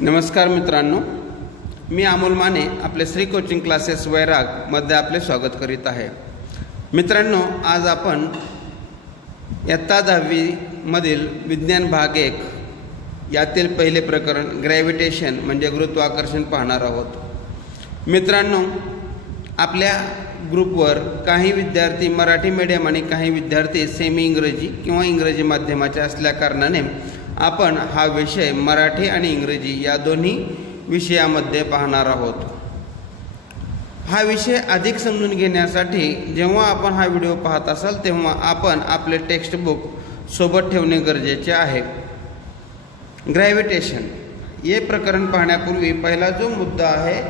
नमस्कार मित्रांनो, मी अमोल माने आपले श्री कोचिंग क्लासेस वैरागमध्ये आपले स्वागत करीत आहे। मित्रांनो, आज आपण इयत्ता 10वी मधील विज्ञान भाग 1 यातील पहिले प्रकरण ग्रॅव्हिटेशन म्हणजे गुरुत्वाकर्षण पाहणार आहोत। मित्रांनो, आपल्या ग्रुपवर काही विद्यार्थी मराठी मीडियम आणि काही विद्यार्थी सेमी इंग्रजी किंवा इंग्रजी माध्यमाचे असल्या कारणाने आपण हा विषय मराठी आणि इंग्रजी या दोन्ही विषयामध्ये पाहणार आहोत। हा विषय अधिक समजून घेण्यासाठी जेव्हा आपण हा व्हिडिओ पाहत असाल तेव्हा आपण आपले टेक्स्ट बुक सोबत ठेवणे गरजेचे आहे। ग्रॅव्हिटेशन हे प्रकरण पाहण्यापूर्वी पहिला जो मुद्दा आहे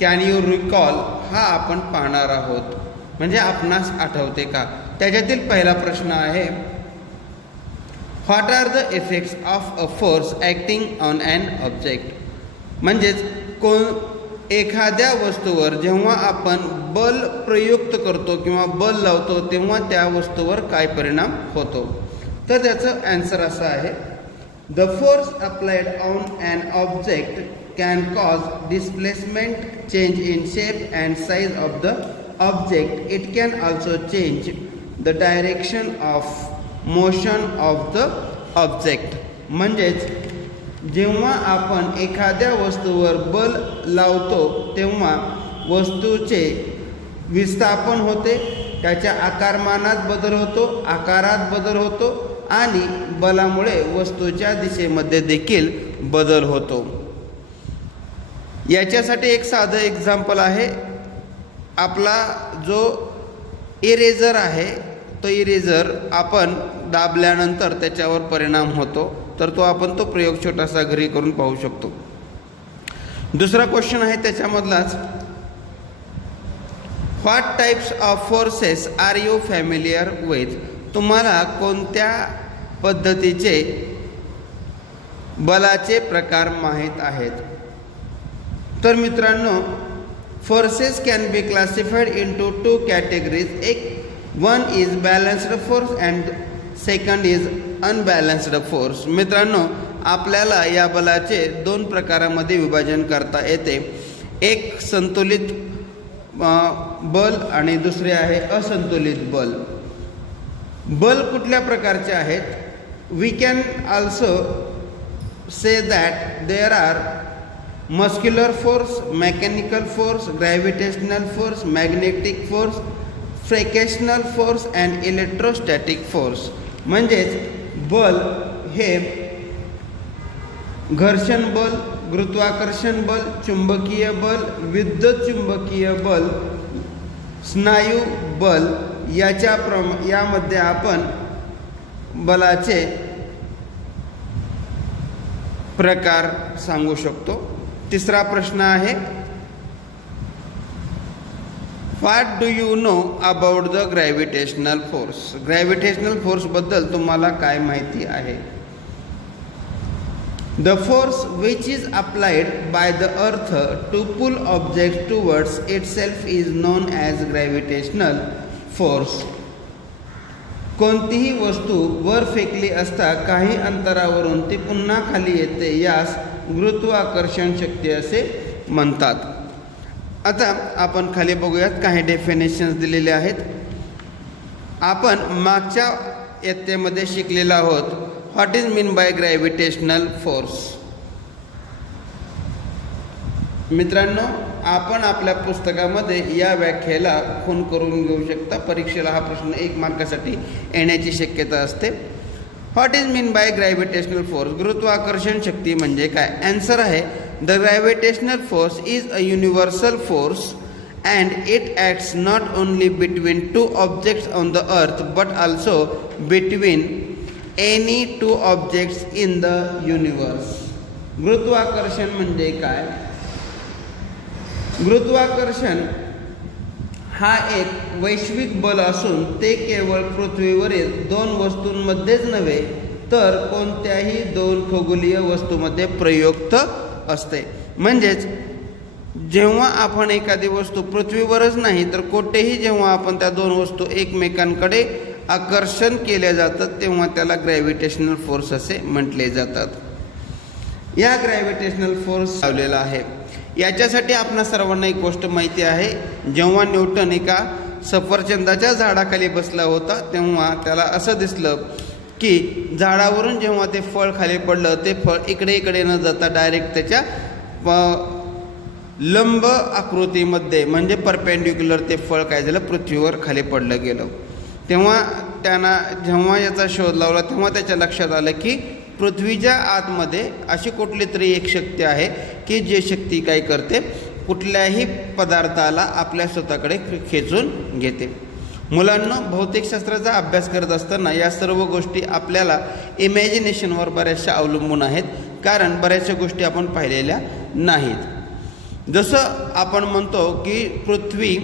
कॅन यू रिकॉल हा आपण पाहणार आहोत। म्हणजे आपणास आठवते का? त्याच्यातील पहिला प्रश्न आहे what are the effects of a force acting on an object. म्हणजेच एखाद्या वस्तूवर जेव्हा आपण बल प्रयुक्त करतो किंवा बल लावतो तेव्हा त्या वस्तूवर काय परिणाम होतो। तर त्याचं आन्सर असं आहे the force applied on an object can cause displacement, change in shape and size of the object. It can also change the direction of motion of the object. म्हणजेच जेव्हा आपण एखाद्या वस्तूवर बल लावतो तेव्हा वस्तूचे विस्थापन होते, त्याच्या आकारमानात बदल होतो, आकारात बदल होतो आणि बलामुळे वस्तूच्या दिशेमध्ये देखील बदल होतो। याच्यासाठी एक साधं एक्झाम्पल आहे, आपला जो इरेजर आहे तो इरेजर आपण दाबल्यानंतर त्याच्यावर परिणाम होतो। तर तो प्रयोग छोटासा घरी करून पाहू शकतो। दुसरा क्वेश्चन आहे त्याच्यामधलाच what types of forces are you familiar with. तुम्हाला कोणत्या पद्धतीचे बलाचे प्रकार माहीत आहेत? तर मित्रांनो, forces can be classified into 2 categories. One is balanced force and second is unbalanced force. मित्रांनो, आपल्याला या बलाचे 2 प्रकारामध्ये विभाजन करता येते। एक संतुलित बल आणि दुसरे आहे असंतुलित बल। बल कुठल्या प्रकारचे आहेत? We can also say that there are muscular force, mechanical force, gravitational force, magnetic force, frictional force and electrostatic force. म्हणजेच बल हे घर्षण बल, गुरुत्वाकर्षण बल, चुंबकीय बल, विद्युत चुंबकीय बल, स्नायू बल यामध्ये आपण बलाचे प्रकार सांगू शकतो। तिसरा प्रश्न आहे what do you know about the gravitational force. Gravitational force बद्दल तुम्हाला काय माहिती आहे? The force which is applied by the earth to pull object towards itself is known as gravitational force. कोणतीही वस्तू वर फेकली असता काही अंतरावरून ती पुन्हा खाली येते यास गुरुत्वाकर्षण शक्ती असे म्हणतात। आता आपण खाली बघूयात, काही डेफिनेशन्स दिलेले आहेत। आपण मागच्या इयत्तेमध्ये शिकलेलो आहोत what is mean by gravitational force. मित्रांनो, आपण आपल्या पुस्तकामध्ये या व्याख्येला खूण करून घेऊ शकता। परीक्षेला हा प्रश्न 1 मार्कासाठी येण्याची शक्यता असते। What is mean by gravitational force. गुरुत्वाकर्षण शक्ती म्हणजे काय? आन्सर आहे the gravitational force is a universal force and it acts not only between 2 objects on the earth but also between any 2 objects in the universe. गुरुत्वाकर्षण म्हणजे काय? गुरुत्वाकर्षण हा एक वैश्विक बल असून ते केवळ पृथ्वीवरील 2 वस्तूंमध्येच नव्हे तर कोणत्याही 2 खगोलीय वस्तूंमध्ये प्रयुक्त असते। म्हणजेच जेव्हा आपण एखादी वस्तू पृथ्वीवरच नाही तर कोठेही जेव्हा आपण त्या 2 वस्तू एकमेकांकडे आकर्षण केल्या जातात तेव्हा त्याला ग्रॅव्हिटेशनल फोर्स असे म्हटले जातात। या ग्रॅव्हिटेशनल फोर्स लावलेला आहे. याच्यासाठी आपणा सर्वांना एक गोष्ट माहिती आहे, जेव्हा न्यूटन एका सफरचंदाच्या झाडाखाली बसला होता तेव्हा त्याला असं दिसलं की झाडावरून जेव्हा ते फळ खाली पडलं, ते फळ इकडे इकडे न जाता डायरेक्ट त्याच्या लंब आकृतीमध्ये म्हणजे परपेंडिक्युलर ते फळ काय झालं, पृथ्वीवर खाली पडलं गेलं. तेव्हा त्यांना जेव्हा याचा शोध लावला तेव्हा त्याच्या लक्षात आलं की पृथ्वीच्या आतमध्ये अशी कुठली तरी एक शक्ती आहे की जे शक्ती काय करते, कुठल्याही पदार्थाला आपल्या स्वतःकडे खेचून घेते. मुलांना भौतिकशास्त्राचा अभ्यास करत असताना या सर्व गोष्टी आपल्याला इमॅजिनेशनवर बऱ्याचशा अवलंबून आहेत, कारण बऱ्याचशा गोष्टी आपण पाहिलेल्या नाहीत. जसं आपण म्हणतो की पृथ्वी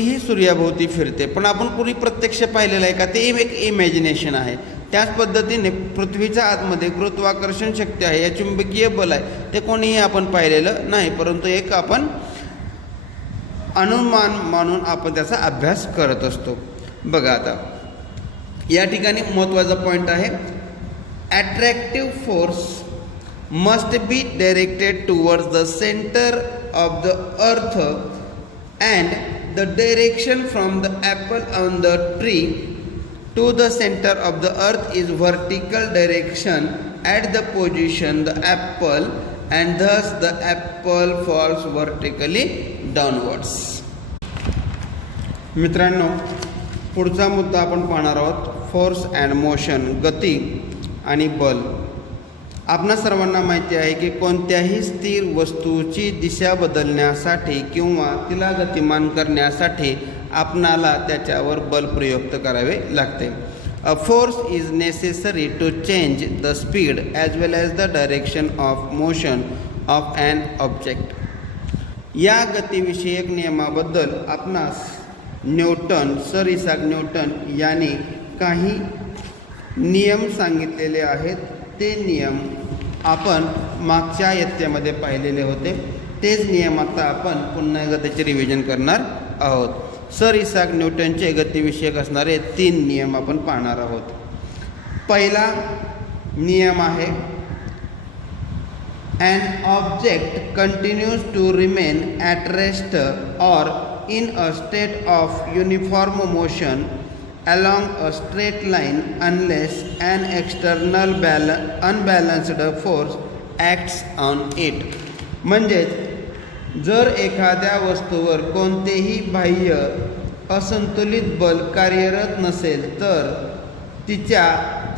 ही सूर्याभोवती फिरते, पण आपण कुणी प्रत्यक्ष पाहिलेलं आहे का, ते एक इमॅजिनेशन आहे. त्याच पद्धतीने पृथ्वीच्या आतमध्ये गुरुत्वाकर्षण शक्ती आहे, या चुंबकीय बल आहे, ते कोणीही आपण पाहिलेलं नाही, परंतु एक आपण अनुमान मानून आपण त्याचा अभ्यास करत असतो. बघा आता या ठिकाणी महत्त्वाचा पॉईंट आहे, attractive force must be directed towards the centre of the earth and the direction from the Apple on the tree to the center of the earth is vertical direction at the position the apple and thus the apple falls vertically downwards. मित्रांनो, पुढचा मुद्दा आपण पाहणार आहोत, force and motion, गती आणि बल. आपणा सर्वांना माहिती आहे की कोणत्याही स्थिर वस्तूची दिशा बदलण्यासाठी किंवा तिला गतिमान करण्यासाठी आपणाला त्याच्यावर बल प्रयुक्त करावे लागते. A force is necessary to change the speed as well as the direction of motion of an object. या गतिविषयक नियमाबद्दल आपणास सर इसाक न्यूटन यांनी काही नियम सांगितलेले आहेत. ते नियम आपण मागच्या इयत्तेमध्ये पाहिलेले होते, तेच नियम आता आपण पुन्हा एकदा त्याचे रिव्हिजन करणार आहोत. सर इसाक न्यूटनचे गतिविषयक असणारे 3 नियम आपण पाहणार आहोत. पहिला नियम आहे, an object continues to remain at rest or in a state of uniform motion along a straight line unless an external unbalanced force acts on it. म्हणजेच जर एखाद्या वस्तूवर कोणतेही बाह्य असंतुलित बल कार्यरत नसेल तर तिच्या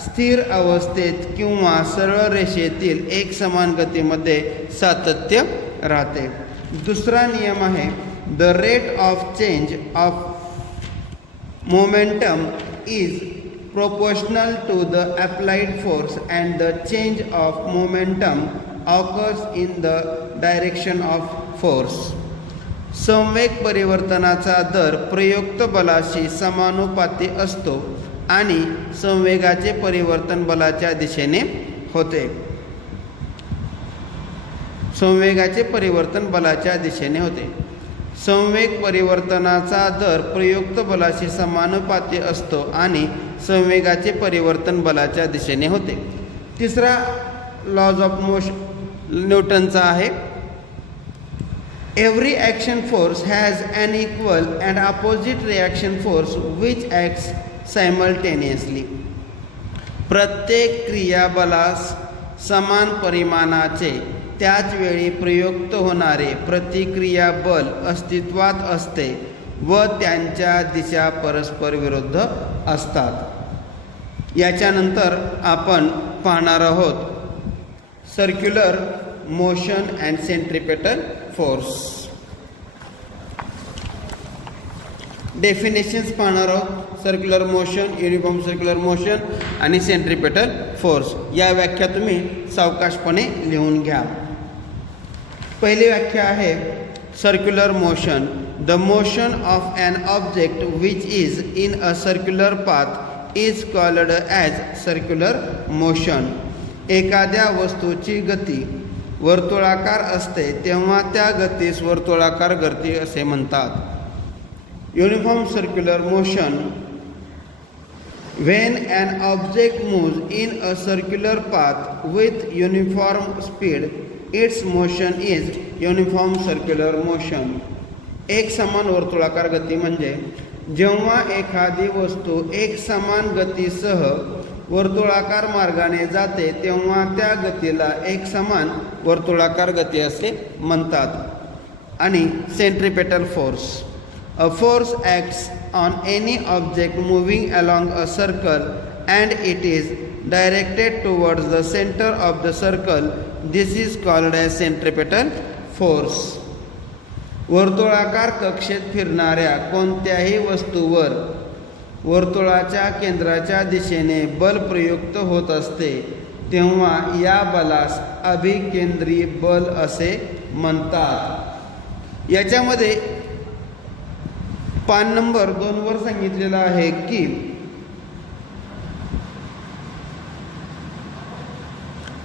स्थिर अवस्थेत किंवा सरळ रेषेतील एकसमान गतीमध्ये सातत्य राहते. दुसरा नियम आहे, the rate of change of momentum is proportional to the applied force and the change of momentum occurs in the direction of force. संवेग परिवर्तनाचा दर प्रयुक्त बलाशी समानुपाती असतो आणि संवेगाचे परिवर्तन बलाच्या दिशेने होते. संवेगाचे परिवर्तन बलाच्या दिशेने होते. संवेग परिवर्तनाचा दर प्रयुक्त बलाशी समानुपाती असतो आणि संवेगाचे परिवर्तन बलाच्या दिशेने होते. तिसरा लॉज ऑफ मोशन न्यूटनचा आहे, every action force has an equal and opposite reaction force which acts simultaneously. प्रत्येक क्रियाबलास समान परिमाणाचे त्याच वेळी प्रयुक्त होणारे प्रतिक्रिया बल अस्तित्वात असते व त्यांच्या दिशा परस्पर विरुद्ध असतात. याच्यानंतर आपण पाहणार आहोत circular motion and centripetal force. Definitions पाहणार आहोत, circular motion, uniform circular motion आणि सेंट्रिपेटल फोर्स. या व्याख्या तुम्ही सावकाशपणे लिहून घ्या. पहिली व्याख्या आहे circular motion, the motion of an object which is in a circular path is called as circular motion. एखाद्या वस्तूची गती वर्तुळाकार असते तेव्हा त्या गतीस वर्तुळाकार गती असे म्हणतात. Uniform circular motion When an object moves in a circular path with uniform speed, its motion is uniform circular motion. एक समान वर्तुळाकार गती म्हणजे जेव्हा एखादी वस्तू एक समान गतीसह वर्तुळाकार मार्गाने जाते तेव्हा त्या गतीला एक समान वर्तुळाकार गती असे म्हणतात. आणि centripetal force, a force acts on any object moving along a circle and it is directed towards the center of the circle. This is called as centripetal force. वर्तुळाकार कक्षेत फिरणाऱ्या कोणत्याही वस्तूवर वर्तुळाच्या केंद्राच्या दिशेने बल प्रयुक्त होत असते तेव्हा या बलास अभिकेंद्री बल असे म्हणतात. याच्यामध्ये पान नंबर 2 वर सांगितलेलं आहे की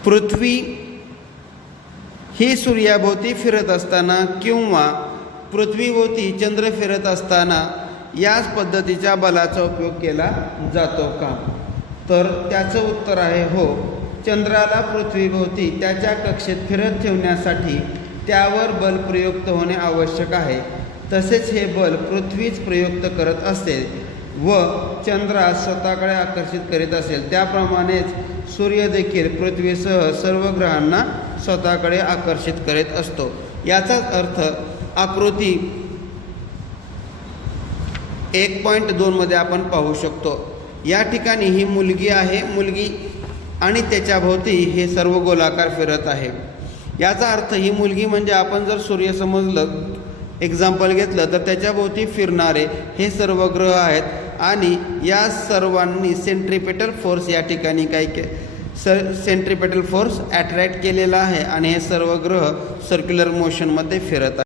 पृथ्वी ही सूर्याभोवती फिरत असताना किंवा पृथ्वीभोवती चंद्र फिरत असताना याच पद्धतीच्या बलाचा उपयोग केला जातो का? तर त्याचं उत्तर आहे हो. चंद्राला पृथ्वीभोवती त्याच्या कक्षेत फिरत ठेवण्यासाठी त्यावर बल प्रयुक्त होणे आवश्यक आहे. तसेच हे बल पृथ्वीच प्रयुक्त करत असेल व चंद्रास स्वतःकडे आकर्षित करीत असेल. त्याप्रमाणेच सूर्य देखील पृथ्वीसह सर्व ग्रहांना स्वतःकडे आकर्षित करीत असतो. याचाच अर्थ आकृती 1.2 मध्ये आपण पाहू शकतो. या ठिकाणी ही मुलगी आहे, मुलगी आणि त्याच्या भोवती हे सर्व गोलाकार फिरत आहे. याचा अर्थ ही मुलगी म्हणजे आपण जर सूर्य समजलं एक्झाम्पल घेतलं तर त्याच्या भोवती फिरणारे हे सर्व ग्रह आहेत आणि या सर्वांनी सेंट्रिपेटल फोर्स या ठिकाणी सेंट्रिपेटल फोर्स अट्रॅक्ट केलेला आहे आणि हे सर्व ग्रह सर्क्युलर मोशनमध्ये फिरत आहेत.